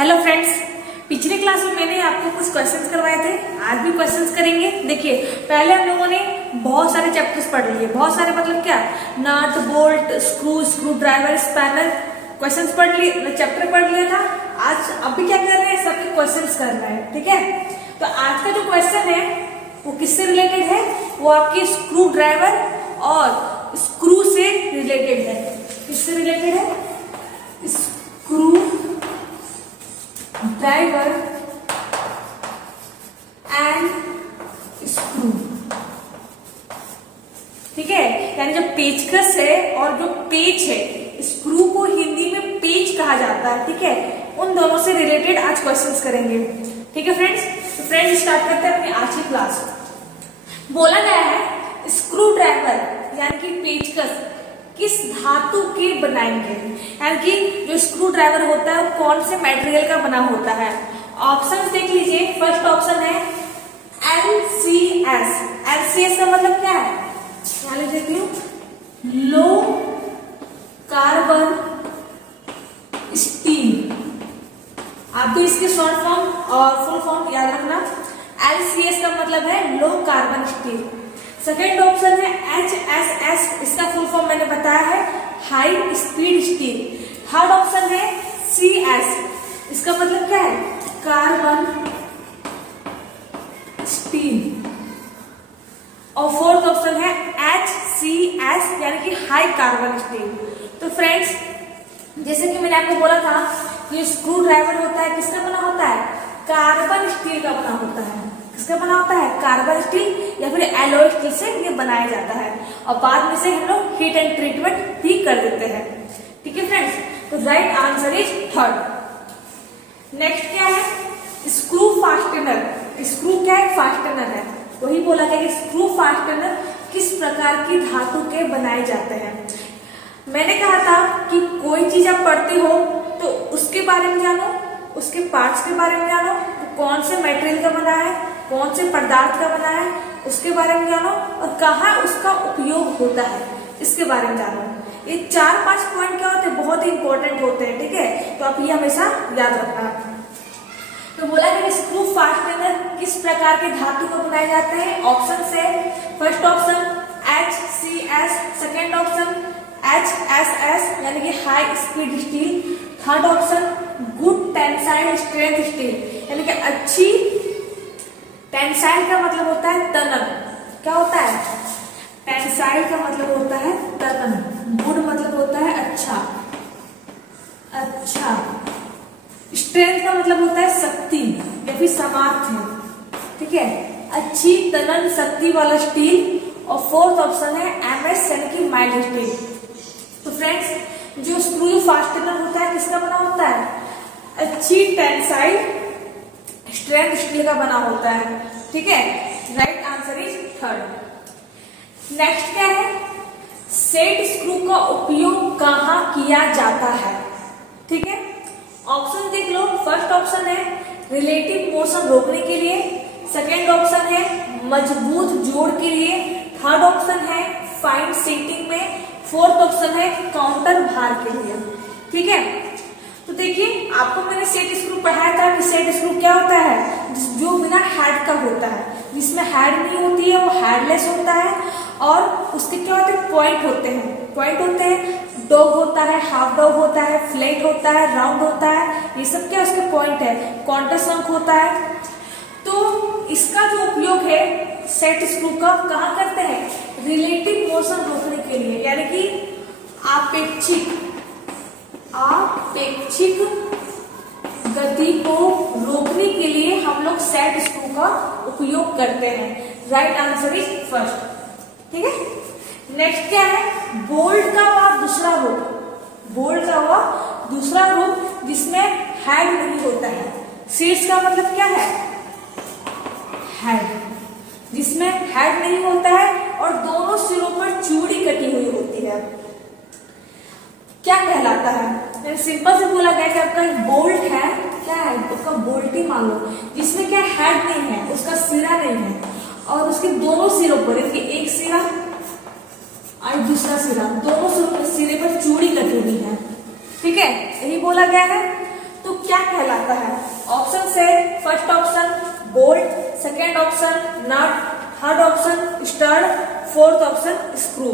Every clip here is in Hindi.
हेलो फ्रेंड्स, पिछले क्लास में मैंने आपको कुछ क्वेश्चंस करवाए थे। आज भी क्वेश्चंस करेंगे। देखिए, पहले हम लोगों ने बहुत सारे चैप्टर्स पढ़ लिए। बहुत सारे मतलब क्या, nut, bolt, screw driver, spanner, questions पढ़ लिए, चैप्टर पढ़ लिया था। आज अभी क्या कर रहे हैं, सबके क्वेश्चंस कर रहे हैं। ठीक है, तो आज का जो क्वेश्चन है वो किससे रिलेटेड है? वो आपकी स्क्रू ड्राइवर और स्क्रू से रिलेटेड है। किससे रिलेटेड है? Screw driver and screw. ठीक है, यानी जो पेचकस है और जो पेच है, स्क्रू को हिंदी में पेच कहा जाता है। ठीक है, उन दोनों से रिलेटेड आज क्वेश्चंस करेंगे। ठीक है फ्रेंड्स, तो फ्रेंड्स स्टार्ट करते हैं अपनी आज की क्लास। बोला गया है स्क्रू ड्राइवर यानी कि पेचकस किस धातु के बनाएंगे, यानी कि जो स्क्रू ड्राइवर होता है वो कौन से मटेरियल का बना होता है। ऑप्शन देख लीजिए। फर्स्ट ऑप्शन है LCS। LCS का मतलब क्या है? यहाँ देख लो, लो कार्बन स्टील। आपको इसके शॉर्ट फॉर्म और फुल फॉर्म याद रखना। LCS का मतलब है low carbon steel. Second option है HSS। इसका फुल फॉर्म मैंने बताया है high speed steel. Third option है CS। इसका मतलब क्या है? Carbon steel. और फोर्थ ऑप्शन है HCS यानी कि हाई कार्बन स्टील। तो फ्रेंड्स, जैसे कि मैंने आपको बोला था कि स्क्रू ड्राइवर होता है किसका बना होता है? कार्बन स्टील का बना होता है। किसका बना होता है? कार्बन स्टील या फिर एलॉय स्टील से ये बनाया जाता है। और बाद में से हम लोग हीट एंड ट्रीटमेंट भी कर देते हैं। ठीक है फ्रेंड्स, तो right answer is third. Next क्या है? Screw fastener. स्क्रू क्या है? फास्टनर है। वही बोला गया कि स्क्रू फास्टनर किस प्रकार की धातु के बनाए जाते हैं। मैंने कहा था कि कोई चीज आप पढ़ते हो तो उसके बारे में जानो, उसके पार्ट्स के बारे में जानो, कौन से मटेरियल का बना है, कौन से पदार्थ का बना है, उसके बारे में जानो, और कहाँ उसका उपयोग होता है इसके बारे में जानो। ये 4-5 पॉइंट क्या होते हैं, बहुत ही इंपॉर्टेंट होते हैं। ठीक है, तो आप ये हमेशा याद रखना। तो बोला कि स्क्रू फास्टनर किस प्रकार के धातु को बनाए जाते हैं। ऑप्शन से first option HCS, second option HSS यानी कि high speed steel, third option good tensile strength steel यानी कि अच्छी टेंसाइल का मतलब होता है तनन। क्या होता है? टेंसाइल का मतलब होता है तनन। गुड मतलब होता है अच्छा। स्ट्रेंथ का मतलब होता है शक्ति या फिर सामर्थ्य। ठीक है, अच्छी तनन शक्ति वाला स्टील। और फोर्थ ऑप्शन है MS यानी कि माइल्ड स्टील। तो फ्रेंड्स, जो स्क्रू फास्टनर होता है किसका बना होता है? अच्छी टेंसाइल स्ट्रेंथ स्टील का बना होता है। ठीक है, right answer is third. Next क्या है? सेट स्क्रू का उपयोग कहाँ किया जाता है? ठीक है, ऑप्शन देख लो। फर्स्ट ऑप्शन है रिलेटिव मोशन रोकने के लिए, सेकेंड ऑप्शन है मजबूत जोड़ के लिए, थर्ड ऑप्शन है फाइन सेटिंग में, फोर्थ ऑप्शन है काउंटर भार के लिए। ठीक है, तो देखिए, आपको मैंने सेट स्क्रू पढ़ाया था कि सेट स्क्रू क्या होता है? जो बिना हेड का होता है, जिसमें हेड नहीं होती है, वो हेडलेस होता है। और उसके क्या होते हैं? पॉइंट होते हैं। पॉइंट होते हैं, डॉग होता है, हाफ डॉग होता है, फ्लैट होता है, राउंड होता है। ये सब क्या उसके पॉइंट है। काउंटर शंक होता है। तो इसका जो उपयोग है सेट स्क्रू का कहाँ करते हैं? रिलेटिव मोशन रोकने के लिए, यानी कि आपेक्षिक गति को रोकने के लिए हम लोग सेट स्क्रू का उपयोग करते हैं। Right answer is first. ठीक है, नेक्स्ट क्या है? बोल्ट का हुआ दूसरा रूप। बोल्ट का हुआ दूसरा रूप जिसमें हेड नहीं होता है। शीर्ष का मतलब क्या है? हेड, जिसमें हेड नहीं होता है और दोनों सिरों पर चूड़ी कटी हुई होती है। क्या कहलाता है? सिंपल से बोला गया कि आपका एक बोल्ट है, क्या है? उसका बोल्टी मान लो, जिसमें क्या हेड नहीं है, उसका सिरा नहीं है, और उसके दोनों सिरों पर, एक सिरा और दूसरा सिरा, दोनों सिरे पर चूड़ी कटी हुई है। ठीक है, यही बोला गया है। तो क्या कहलाता है? ऑप्शन से first option bolt, second option nut, third option stud, fourth option screw.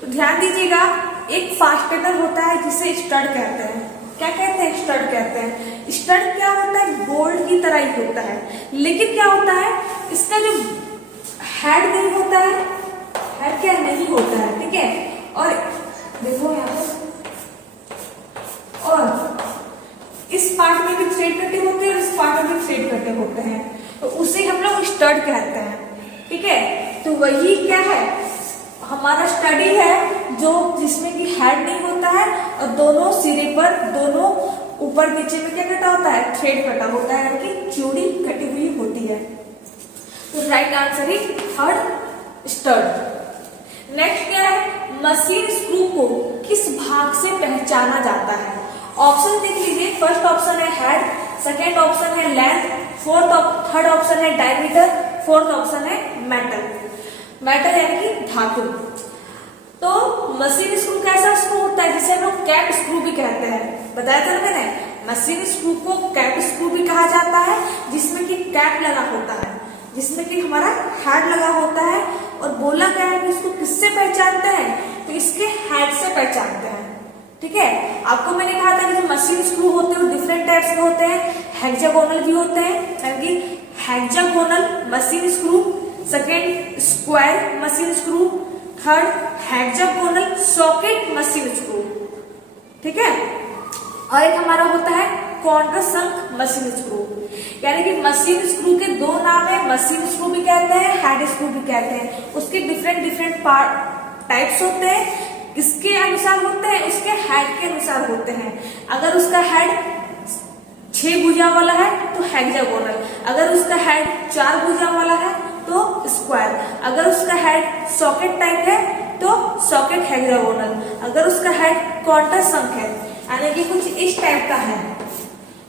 तो ध्यान दीजिएगा, एक फास्टेनर होता है जिसे स्टड कहते हैं। क्या कहते हैं? स्टड कहते हैं। स्टड क्या होता है? बोल्ट की तरह ही होता है, लेकिन क्या होता है, इसका जो हेड नहीं होता है, हेड क्या नहीं होता है, ठीक है। और देखो यहाँ पर, और इस पार्ट में भी थ्रेड कटे होते हैं और इस पार्ट में भी थ्रेड कटे होते हैं, तो उसे हम लोग स्टड कहते हैं, ठीक है। तो वही क्या है, हमारा स्टडी है जो जिसमें कि हेड नहीं होता है और दोनों सिरे पर, दोनों ऊपर नीचे में क्या कटा होता है? थ्रेड कटा होता है, यानी कि चूड़ी कटी हुई होती है। तो right answer is third, stud. Next क्या है, मशीन स्क्रू को किस भाग से पहचाना जाता है? ऑप्शन देख लीजिए, फर्स्ट ऑप्शन है हेड, सेकेंड ऑप्शन है लेंथ, थर्ड ऑप्शन है डायमीटर, फोर्थ ऑप्शन है मेटल। मेटल यानी कि धातु। तो मशीन स्क्रू कैसा स्क्रू होता है जिसे हम लोग कैप स्क्रू भी कहते हैं? बताया था ना मैंने, मशीन स्क्रू को कैप स्क्रू भी कहा जाता है, जिसमें कि कैप लगा होता है, जिसमें कि हमारा हेड लगा होता है। और बोला गया है कि इसको किससे पहचानते हैं? तो इसके हेड से पहचानते हैं, ठीक है। आपको मैंने कहा था कि जो मशीन स्क्रू होते हैं वो डिफरेंट टाइप्स के होते हैं, हेक्सागोनल भी होते हैं, यानी कि hexagonal machine screw, second square machine screw, third hexagonal socket machine screw, ठीक है। और एक हमारा होता है कॉन्ट्रासंक मशीन स्क्रू, यानी कि मशीन स्क्रू के दो नाम है, मशीन स्क्रू भी कहते हैं, हेड स्क्रू भी कहते हैं। उसके डिफरेंट डिफरेंट पार्ट टाइप्स होते हैं, किसके अनुसार होते हैं? उसके हेड के अनुसार होते हैं। अगर उसका हेड 6 भुजा वाला है तो हेक्सागोनल, अगर उसका हेड 4 भुजा वाला है तो स्क्वायर, अगर उसका हेड सॉकेट टाइप है तो सॉकेट हेक्सागोनल, अगर उसका हेड कॉन्ट्रासंक है यानी कि कुछ इस टाइप का है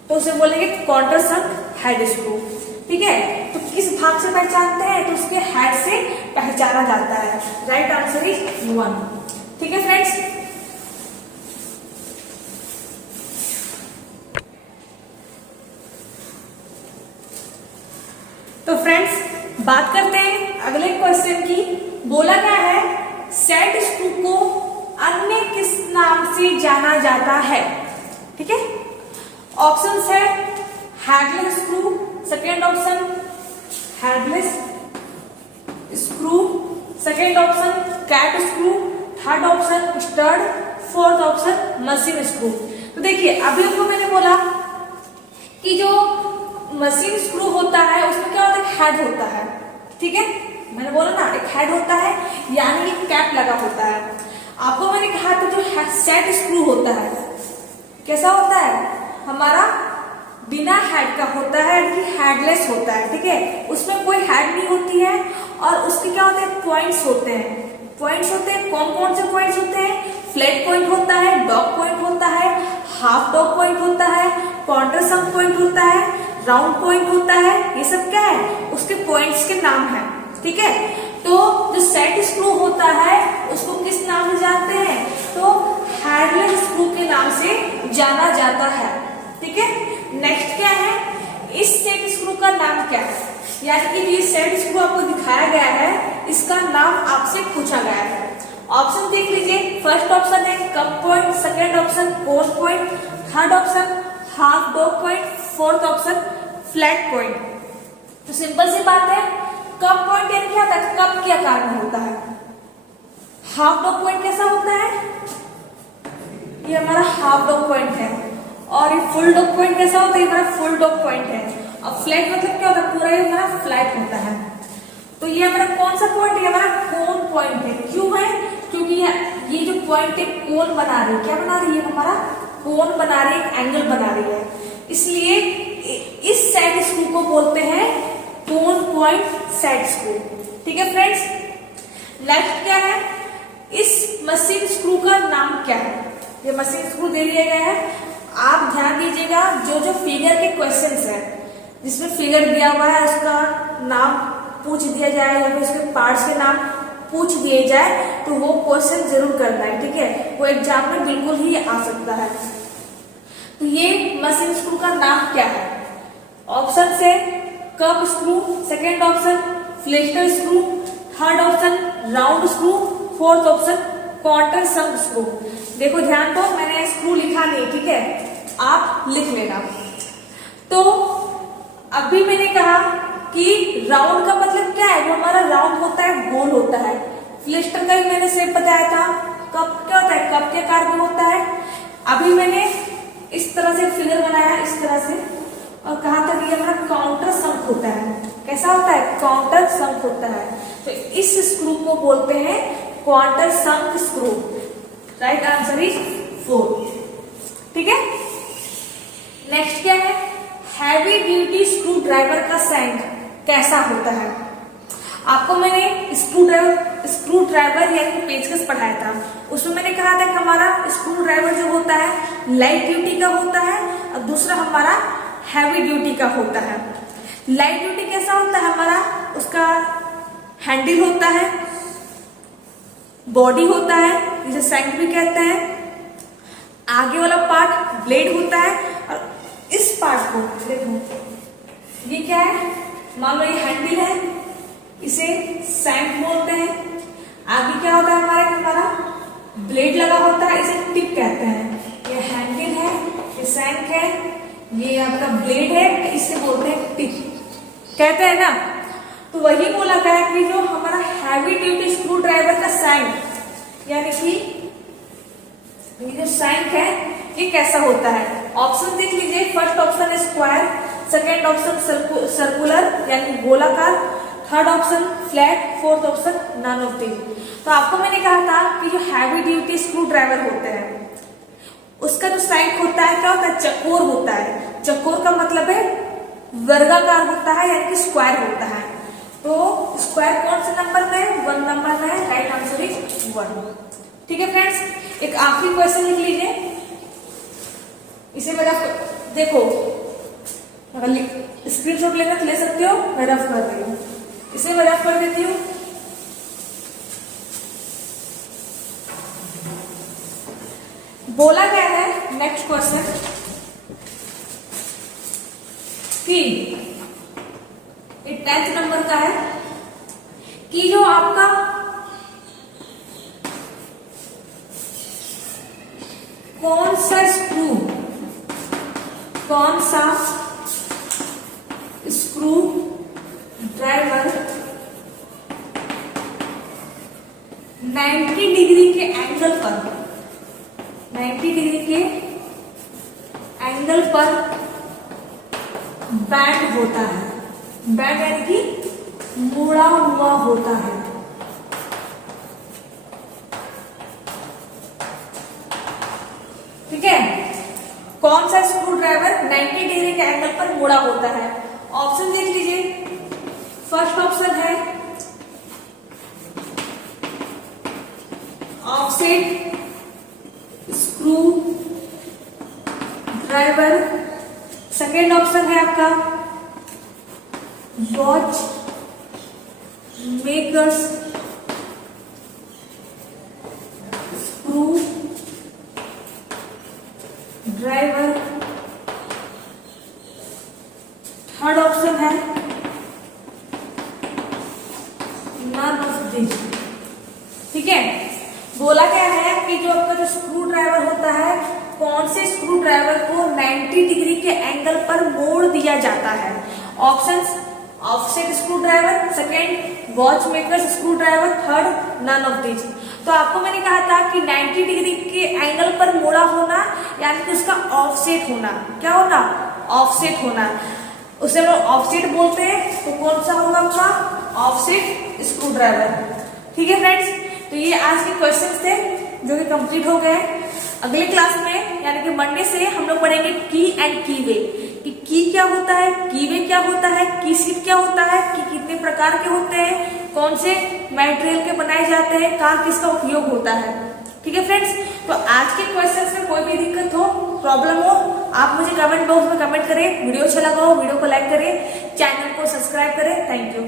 तो उसे बोलेंगे कॉन्ट्रासंक हेड स्क्रू, ठीक है। तो किस भाग से पहचानते हैं? तो उसके हेड से पहचाना जाता है। राइट आंसर इज 1, ठीक है फ्रेंड्स। तो फ्रेंड्स बात करते हैं अगले क्वेश्चन की। बोला क्या है, सेट स्क्रू को अन्य किस नाम से जाना जाता है? ठीक है, ऑप्शन है headless screw, second option headless screw, second option cat screw, third option stud, fourth option machine screw. तो देखिए अभी आपको मैंने बोला कि जो मशीन स्क्रू होता है उसमें क्या होता है, हेड होता है, ठीक है। मैंने बोला ना एक हेड होता है यानी एक कैप लगा होता है। आपको मैंने कहा था जो सेट स्क्रू होता है कैसा होता है, हमारा बिना हेड का होता है, हेडलेस होता है, ठीक है। उसमें कोई हेड नहीं होती है और उसके क्या होते हैं, पॉइंट्स होते हैं। पॉइंट्स होते हैं, कौन कौन से पॉइंट्स होते हैं, फ्लैट पॉइंट होता है, डॉग पॉइंट होता है, हाफ डॉग पॉइंट होता है, कॉन्ट्रासंक पॉइंट होता है, राउंड पॉइंट होता है। ये सब क्या है, उसके पॉइंट्स के नाम है, ठीक है। तो जो सेट स्क्रू होता है उसको किस नाम से जानते हैं, तो हेडलेस स्क्रू के नाम से जाना जाता है, ठीक है। नेक्स्ट क्या है, इस सेट स्क्रू का नाम क्या है, यानी कि ये सेट स्क्रू आपको दिखाया गया है इसका नाम आपसे पूछा गया है। ऑप्शन देख लीजिए, फर्स्ट ऑप्शन है cup point, second option cone point, third option half dog point, fourth option flat point. तो सिंपल सी बात है, कप पॉइंट यानी क्या होता है, कप के आकार में होता है। हाफ डॉग पॉइंट कैसा होता है, ये हमारा हाफ डॉग पॉइंट है। और ये फुल डॉग पॉइंट कैसा होता है, ये हमारा फुल डॉग पॉइंट है। अब फ्लैट मतलब क्या होता है, पूरा ये हमारा फ्लैट होता है। तो ये हमारा कौन सा पॉइंट है, हमारा कोन पॉइंट है। क्यों है, क्योंकि ये जो पॉइंट है कोन बना रही है, क्या बना रही है, हमारा कोन बना रही है, एंगल बना रही है, इसलिए इस सेट स्क्रू को बोलते हैं कोन पॉइंट सेट स्क्रू, ठीक है फ्रेंड्स। नेक्स्ट क्या है, इस मशीन स्क्रू का नाम क्या है, ये मशीन स्क्रू दे दिया गया है। आप ध्यान दीजिएगा, जो जो फिगर के क्वेश्चंस है जिसमें फिगर दिया हुआ है उसका नाम पूछ दिया जाए या फिर उसके पार्ट्स के नाम पूछ दिए जाए तो वो क्वेश्चन जरूर करना है, ठीक है। वो एग्जाम में बिल्कुल ही आ सकता है। तो ये मशीन स्क्रू का नाम क्या है? ऑप्शन से cup screw, second option fillister screw, third option round screw, fourth option quarter sunk screw. देखो ध्यान दो, मैंने स्क्रू लिखा नहीं, ठीक है, आप लिख लेना। तो अभी मैंने कहा कि राउंड का मतलब क्या है? वो हमारा राउंड होता है, गोल होता है। फ्लेक्सर का भी मैंने शेप बताया था। कप क्या होता है? कप के आकार में होता है। अभी मैंने इस तरह से फिगर बनाया, इस तरह से, और कहा था कि हमारा काउंटर संक होता है। कैसा होता है? काउंटर संक होता है। तो इस स्क्रू को बोलते हैं quarter sunk screw. Right answer is 4। ठीक है, नेक्स्ट क्या है? हैवी ड्यूटी स्क्रू ड्राइवर का सैंक कैसा होता है? आपको मैंने स्क्रू ड्राइवर यानी पेचकस पढ़ाया था। उसमें मैंने कहा था कि हमारा स्क्रू ड्राइवर जो होता है लाइट ड्यूटी का होता है और दूसरा हमारा हैवी ड्यूटी का होता है। लाइट ड्यूटी कैसा होता है? हमारा उसका हैंडल होता है, बॉडी होता है जिसे सैंक भी कहते हैं, आगे वाला पार्ट ब्लेड होता है, और इस पार्ट को देखो, ये क्या है? मान लो ये हैंडल है, इसे सैंक बोलते हैं। आगे क्या होता है? हमारा ब्लेड लगा होता है, इसे टिप कहते हैं। ये हैंडल है, ये सैंक है, ये आपका ब्लेड है, इसे बोलते हैं टिप कहते हैं ना। तो वही बोला गया कि जो हमारा हैवी ड्यूटी स्क्रू ड्राइवर का सैंक यानी कि ये जो सैंक है ये कैसा होता है? ऑप्शन देख लीजिए। फर्स्ट ऑप्शन है स्क्वायर, सेकेंड ऑप्शन सर्कुलर यानी गोलाकार, third option flat, fourth option none of these. तो आपको मैंने कहा था कि जो हैवी ड्यूटी स्क्रू ड्राइवर होते हैं उसका जो सैंक होता है क्या होता है? चकोर होता है। चकोर का मतलब है वर्गाकार होता है यानी कि स्क्वायर होता है। तो स्क्वायर कौन से नंबर में है? 1 नंबर में है। Right answer is 1। ठीक है फ्रेंड्स, एक आखिरी क्वेश्चन लिख लीजिए। इसे मेरा देखो, अगर स्क्रीनशॉट लेना तो ले सकते हो, मैं रफ कर रही हूँ। इसे मैं रफ कर देती हूँ। बोला क्या है नेक्स्ट क्वेश्चन कि 10th नंबर का है कि जो आपका कौन सा स्क्रू ड्राइवर 90 डिग्री के एंगल पर बैंड होता है। बैंड यानी कि मुड़ा हुआ होता है। ठीक है, कौन सा स्क्रू ड्राइवर 90 डिग्री के एंगल पर मुड़ा होता है? ऑप्शन देख लीजिए। फर्स्ट ऑप्शन है offset screw driver, second option है आपका watch makers screw driver, third option है नन ऑफ दिस। ठीक है, बोला क्या है कि जो आपका जो स्क्रू ड्राइवर होता है कौन से स्क्रू ड्राइवर को 90 डिग्री के एंगल पर मोड़ दिया जाता है? Options offset screw driver, second watch maker screw driver, third none of this. तो आपको मैंने कहा था कि 90 डिग्री के एंगल पर मोड़ा होना यानी कि उसका ऑफसेट होना। क्या होना? ऑफसेट होना। उसे हम ऑफसेट बोलते हैं। तो कौन सा होगा आपका? Offset screw driver. ठीक है फ्रेंड्स, तो ये आज के क्वेश्चंस थे जो कि कंप्लीट हो गए। अगले क्लास में यानी कि मंडे से हम लोग पढ़ेंगे की एंड कीवे, कि की क्या होता है, कीवे क्या होता है, की सीट क्या होता है, कि कितने प्रकार के होते हैं, कौन से मटेरियल के बनाए जाते हैं, कहाँ किसका उपयोग होता है। ठीक है फ्रेंड्स, तो आज के क्वेश्चन में कोई भी दिक्कत हो, प्रॉब्लम हो, आप मुझे कमेंट बॉक्स में कमेंट करें। वीडियो अच्छा लगा हो वीडियो को लाइक करें, चैनल को सब्सक्राइब करें। Thank you.